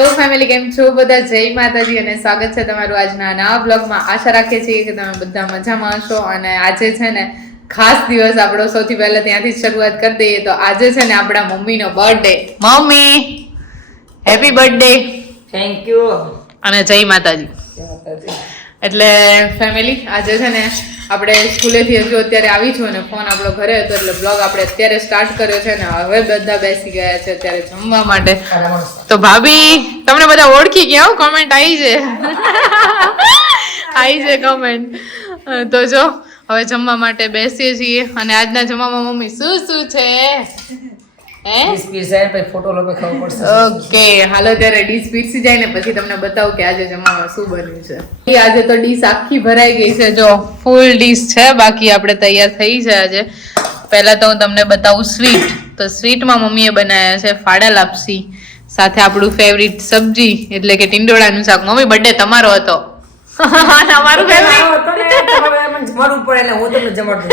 Hello family કેમ છો? બધા જય માતાજી અને સ્વાગત છે તમારું આજના નવા બ્લોગમાં આશા રાખીએ છીએ કે તમે બધા મજામાં હશો અને આજે છે ને ખાસ દિવસ આપણો. સૌથી પહેલા ત્યાંથી શરૂઆત કરી દઈએ તો આજે છે ને આપણા મમ્મીનો birthday mummy happy birthday thank you અને જય માતાજી. એટલે ફેમિલી આજે છે ને આપણે સ્કૂલેથી હજુ અત્યારે આવી છું અને ફોન આપણો ઘરે હતો એટલે બ્લોગ આપણે અત્યારે સ્ટાર્ટ કર્યો છે ને હવે બધા બેસી ગયા છે અત્યારે જમવા માટે. તો ભાભી તમને બધા ઓળખી ગયા હો કોમેન્ટ આવી છે. આવી છે કોમેન્ટ તો જો હવે જમવા માટે બેસીએ છીએ અને આજના જમવામાં મમ્મી શું શું છે? ઓકે હાલો ત્યારે ડીશ પીરસી જાય ને પછી તમને બતાવું કે આજે જમવામાં શું બન્યું છે. ઈ આજે તો ડીશ આખી ભરાઈ ગઈ છે જો ફૂલ ડીશ છે બાકી આપણે તૈયાર થઈ છે આજે. પહેલા તો હું તમને બતાવું સ્વીટ તો સ્વીટમાં મમ્મીએ બનાવ્યા છે ફાડા લાપસી સાથે આપણું ફેવરિટ સબ્જી એટલે કે ટીંડોળાનું શાક. મમ્મી બર્થડે તમારો હતો. તમારું ફેવરિટ જમાડવું પડે એટલે હું તમને જમાડું.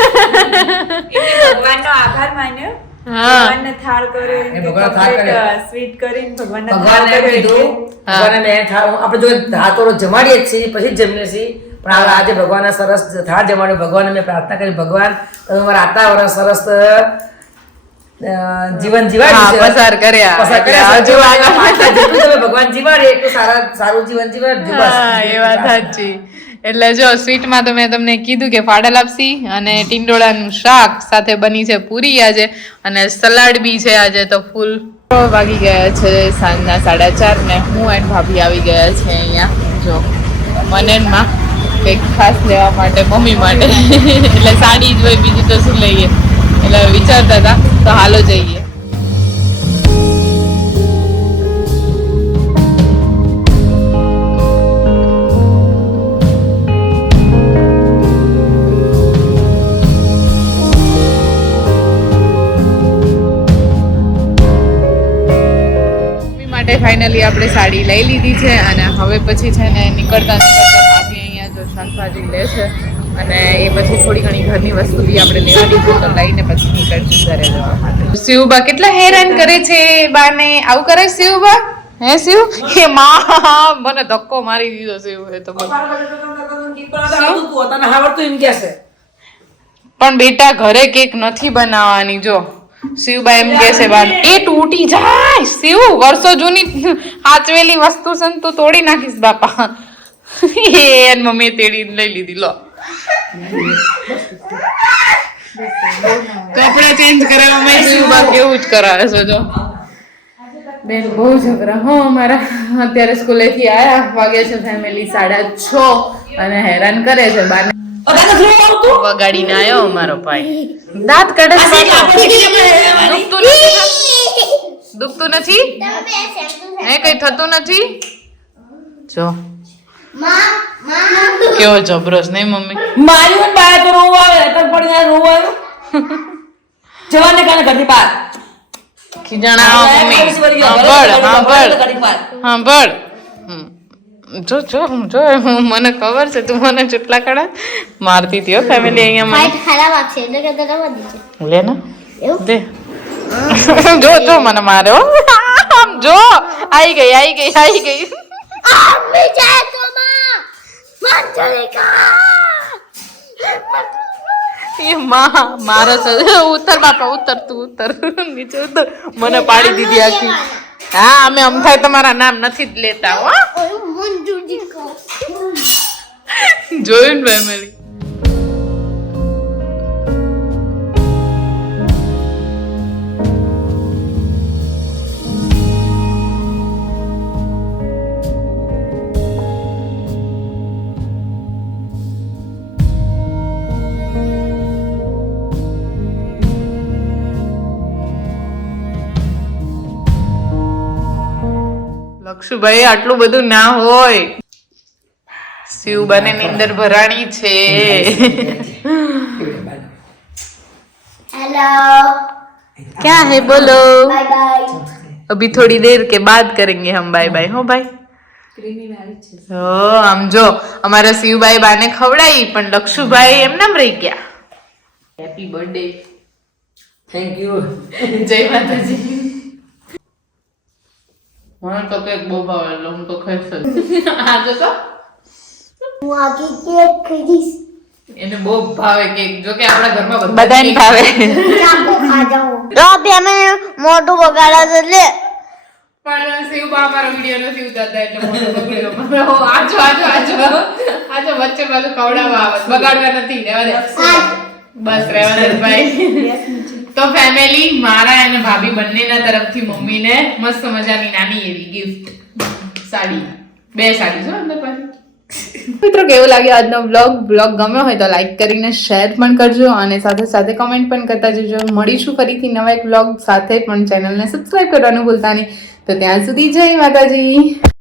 ભગવાનનો આભાર માન્યો. ભગવાનને થાળ કર્યો ભગવાન સ્વીટ કરીને ભગવાનને ભગવાનને એમ કીધું ભગવાનને મેં થાળ આપણે જો હાથોડો જમાડીએ છીએ પછી જ જમીએ છીએ પણ આજે ભગવાનના સરસ થાળ જમાડ્યો ભગવાનને મેં પ્રાર્થના કરી ભગવાન તમે મારા આટલા વર્ષ સરસ જીવન જીવાડ્યું પસાર કર્યા. પસાર ભગવાન જીવાડે એટલું સારા સારું જીવન જીવન બસ. એ વાત સાચી. એટલે જો સ્વીટમાં તો મેં તમને કીધું કે ફાડલ આપસી અને ટીંડોળાનું શાક સાથે બની છે પૂરી આજે અને સલાડ બી છે આજે તો ફૂલ. વાગી ગયા છે સાંજના સાડા ચાર ને હું એન્ડ ભાભી આવી ગયા છે અહીંયા. જો મનેનમાં કંઈક ખાસ લેવા માટે, મમ્મી માટે. એટલે સાડી જ હોય, બીજું તો શું લઈએ? એટલે વિચારતા હતા, તો હાલો જઈએ. માટે ફાઇનલી આપણે સાડી લઈ લીધી છે અને હવે પછી છે ને નીકળતા નીકળતા ભાભી અહીંયા જો શાકભાજી લે છે અને એ પછી થોડી ઘણી ઘરની વસ્તુ બી આપણે લેવાની છે તો લઈને પછી નીકળશું ઘરે જવા માટે. શિવબા કેટલા હેરાન કરે છે બાને? આવું કરે શિવબા? હે શિવ? હે માં મને ધક્કો મારી દીધો શિવ એ તો પણ બેટા ઘરે કેક નથી બનાવવાની જો. શિવબા એમ કે છે બાદ એ તૂટી જાય, શિવ, વર્ષો જૂની હાચવેલી વસ્તુ છે તું તોડી નાખીશ બાપા. એ એન મમ્મીએ તેડી લઈ લીધી, લો. કપડા ચેન્જ કરાવવા મેં શિવબા કેવું જ કરાવે છે, જો. બેન, બહુ ઝઘડા, હો, અમારા. અત્યારે સ્કૂલેથી આયા વાગે છે ફેમિલી સાડા છ અને હેરાન કરે છે બાને વગાડીને આવ્યો અમારો ભાઈ. દાંત કાઢે દુખતું નથી? દુખતું નથી? હે કઈ થતું નથી? જો. કેવો જબરસ નહીં મમ્મી? મારી પણ બહાર તો રોવું આવે પણ પડી જાય રોવું જવાને કારણે ઘરની બહાર. ખીજાણા મમ્મી. હા બળ હા બળ હા બળ હમ. જો જો જો મને ખબર છે તું મને ચૂટલા કડા મારતી હતી ફેમિલી અહીંયા ફાઇટ ખરાબ આપશે એટલે કે વધી છે. લે ને? દે. જો જો મને મારે હો. આમ જો આઈ ગઈ આઈ ગઈ આઈ ગઈ. આમી જાય તો માં. માં મારો ઉતર બાપા ઉતર તું ઉતર. નીચે ઉતર. મને પાડી દીધી આખી. હા અમે અમથાય તમારા નામ નથી જ લેતા હો. જોયું ને ફેમિલી લક્ષુભાઈ આટલું બધું ના હોય. શિવ બને નીંદર ભરાણી છે. હેલો ક્યાં હે બોલો? અભી થોડી દેર કે બાદ કરેંગે હમ બાય બાય હો ભાઈ. હો આમ જો અમારા શિવભાઈ બાને ખવડાવી પણ લક્ષુભાઈ એમ નામ રહી ગયા. હેપી બર્થડે થેન્ક યુ જય માતાજી. મને તો કેક બહુ ભાવે એટલે હું તો ખાઈશ જ. આજે તો હું આજે કેક ખાઈશ એને બહુ ભાવે કેક. જો કે આપણા ઘરમાં બધાને ભાવે. ચાકો ખા જાઉં. તો અમે મોટું બગાડા છે એટલે પણ શિવ બા અમારો વીડિયો નથી ઉતારતા એટલે મોઢું બગડ્યો મારો આજો આજો આજો. આજો વચ્ચે પાછું કવડાવવા આવે. બગાડવા નથી. રહેવા દે. બસ રહેવા દે ભાઈ. તો ફેમિલી મારા અને ભાભી બંનેના તરફથી મમ્મીને મસ્ત મજાની નાની એવી ગિફ્ટ સાડી. બે સાડી છો અંદર પાછી મિત્રો, કેવો લાગ્યો આજનો બ્લોગ બ્લોગ ગમ્યો હોય તો લાઈક કરીને શેર પણ કરજો અને સાથે સાથે કમેન્ટ પણ કરતા જજો. મળીશું ફરીથી નવા એક બ્લોગ સાથે પણ ચેનલને સબસ્ક્રાઈબ કરવાનું ભૂલતા નહીં. તો ત્યાં સુધી જય માતાજી.